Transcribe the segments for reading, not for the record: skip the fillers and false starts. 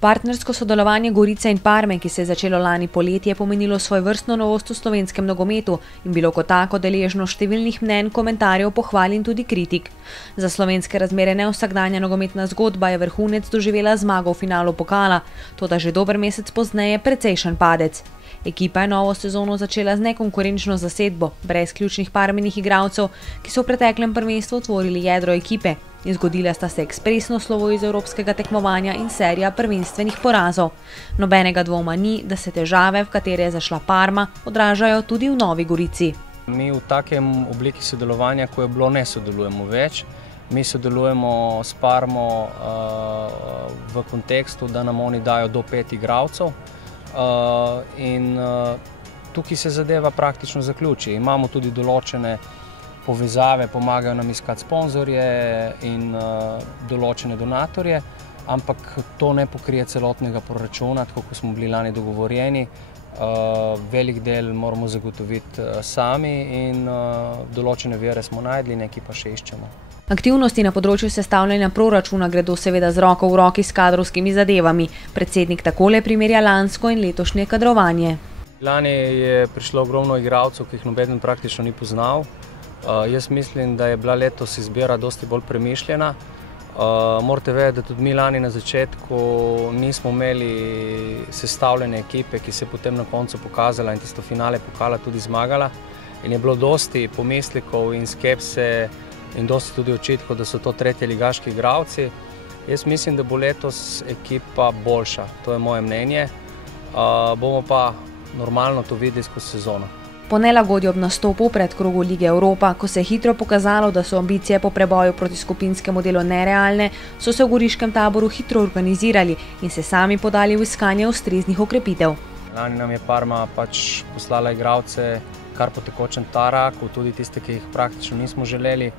Partnersko sodelovanje Gorice in Parme, ki se je začelo lani poleti, je pomenilo svojevrstno novost v slovenskem nogometu in bilo kot tako deležno številnih mnenj, komentarjev, pohval in tudi kritik. Za slovenske razmere nevsakdanja nogometna zgodba je vrhunec doživela zmago v finalu pokala, toda že dober mesec pozneje precejšen padec. Ekipa je novo sezono začela z nekonkurenčno zasedbo, brez ključnih Parminih igralcev, ki so v preteklem prvenstvu tvorili jedro ekipe. Zgodila sta se ekspresno slovo iz evropskega tekmovanja in serija prvenstvenih porazov. Nobenega dvoma ni, da se težave, v katere je zašla Parma, odražajo tudi v Novi Gorici. Mi v takem obliki sodelovanja, ko je bilo, ne sodelujemo več. Mi sodelujemo s Parmo v kontekstu, da nam oni dajo do 5 igralcev. Tukaj se zadeva praktično zaključi. Imamo tudi določene povezave, pomagajo nam iskati sponzorje in določene donatorje, ampak to ne pokrije celotnega proračuna, tako kot smo bili lani dogovorjeni. Velik del moramo zagotoviti sami in določene vire smo našli, nekaj pa še iščemo. Aktivnosti na področju sestavljanja proračuna gredo seveda z roko v roki s kadrovskimi zadevami. Predsednik takole primerja lansko in letošnje kadrovanje. Lani je prišlo ogromno igralcev, ki jih nobeden praktično ni poznal. Jaz mislim, da je bila letos izbira dosti bolj premišljena. Morate vedeti, da tudi mi lani na začetku nismo imeli sestavljene ekipe, ki se je potem na koncu pokazala in tisto finale pokala tudi zmagala. In je bilo dosti pomislekov in skepse in dosti tudi očitkov, da so to tretjeligaški igralci. Jaz mislim, da bo letos ekipa boljša, to je moje mnenje. Bomo pa normalno to videli skozi sezono. Po nelagodju ob nastopu v predkrogu Lige Evropa, ko se je hitro pokazalo, da so ambicije po preboju proti skupinskemu delu nerealne, so se v goriškem taboru hitro organizirali in se sami podali v iskanje ustreznih okrepitev. Lani nam je Parma pač poslala igralce kar po tekočem taraku, tudi tiste, ki jih praktično nismo želeli.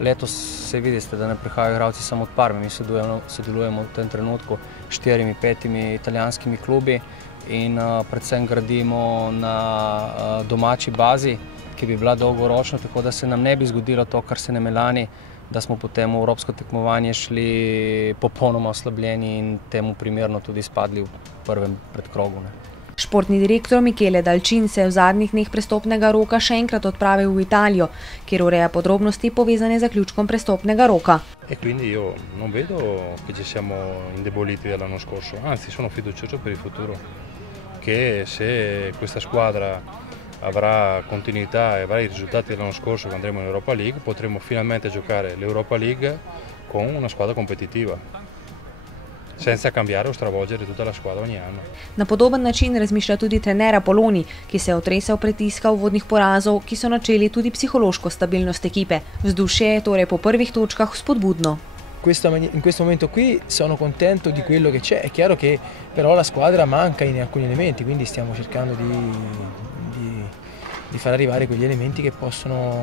Letos se vidite, da ne prihajajo igralci samo od Parme, mi sodelujemo v tem trenutku s 4-5 italijanskimi klubi in predvsem gradimo na domači bazi, ki bi bila dolgoročna, tako da se nam ne bi zgodilo to, kar se nam je lani, da smo potem v evropsko tekmovanje šli popolnoma oslabljeni in temu primerno tudi izpadli v prvem predkrogu. Športni direktor Michele Dalcin se je v zadnjih dneh prestopnega roka še enkrat odpravil v Italijo, kjer ureja podrobnosti povezane z zaključkom prestopnega roka. E quindi io non vedo che ci siamo indeboliti dall'anno scorso, anzi sono fiducioso per il futuro, che se questa squadra avrà continuità e avrà i risultati dell'anno scorso che andremo in Europa League, potremo finalmente giocare l'Europa League con una squadra competitiva. Senza cambiare o stravolgere tutta la squadra ogni anno. Na podoben način razmišlja tudi trener Apoloni, ki se je otresel pritiska uvodnih porazov, ki so načeli tudi psihološko stabilnost ekipe. Vzdušje je torej po prvih točkah spodbudno. In questo momento qui sono contento di quello che c'è. È chiaro che però la squadra manca in alcuni elementi, quindi stiamo cercando di far arrivare quegli elementi che possono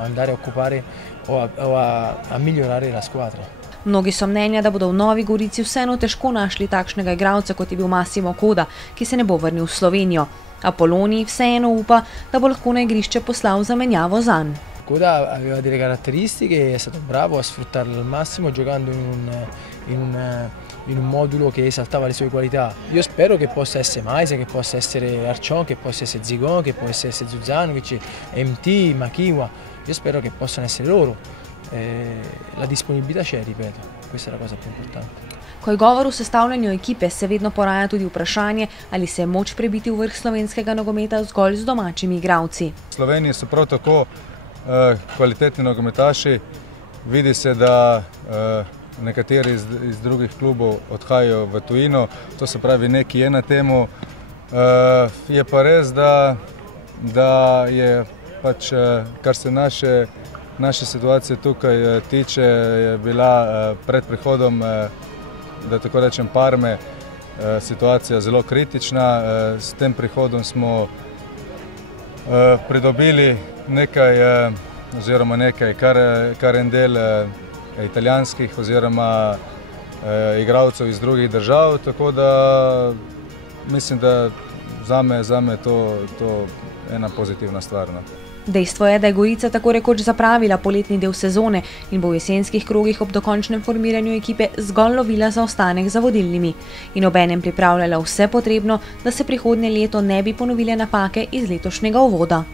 andare a occupare o a migliorare la squadra. Mnogi so mnenja, da bodo v Novi Gorici vseeno težko našli takšnega igralca, kot je bil Massimo Coda, ki se ne bo vrnil v Slovenijo. Apoloni vseeno upa, da bo lahko na igrišče poslal zamenjavo zanj. Coda aveva delle caratteristiche, è stato bravo a sfruttarle al massimo giocando in un modulo che esaltava le sue qualità. Io spero che possa essere Maisa, che possa essere Arcion, che possa essere Zigon, che possa essere Zuzanovic, MT, Makiwa. Io spero che possano essere loro. La disponibilità c'è, ripeto, questa è la cosa più importante. Ko je govor o sestavljanju ekipe, se vedno poraja tudi vprašanje, ali se je moč prebiti v vrh slovenskega nogometa zgolj z domačimi igralci. V Sloveniji so prav tako kvalitetni nogometaši. Vidi se, da nekateri iz drugih klubov odhajajo v tujino, to se pravi, neki je na temu. Je pa res, da je pač, kar se naše situacije tukaj tiče, je bila pred prihodom, da tako rečem, Parme, situacija zelo kritična. S tem prihodom smo pridobili nekaj, oziroma nekaj, kar en del italijanskih oziroma igralcev iz drugih držav, tako da mislim, da zame je to ena pozitivna stvar. Dejstvo je, da je Gorica tako rekoč zapravila poletni del sezone in bo v jesenskih krogih ob dokončnem formiranju ekipe zgolj lovila zaostanek za vodilnimi in obenem pripravljala vse potrebno, da se prihodnje leto ne bi ponovile napake iz letošnjega uvoda.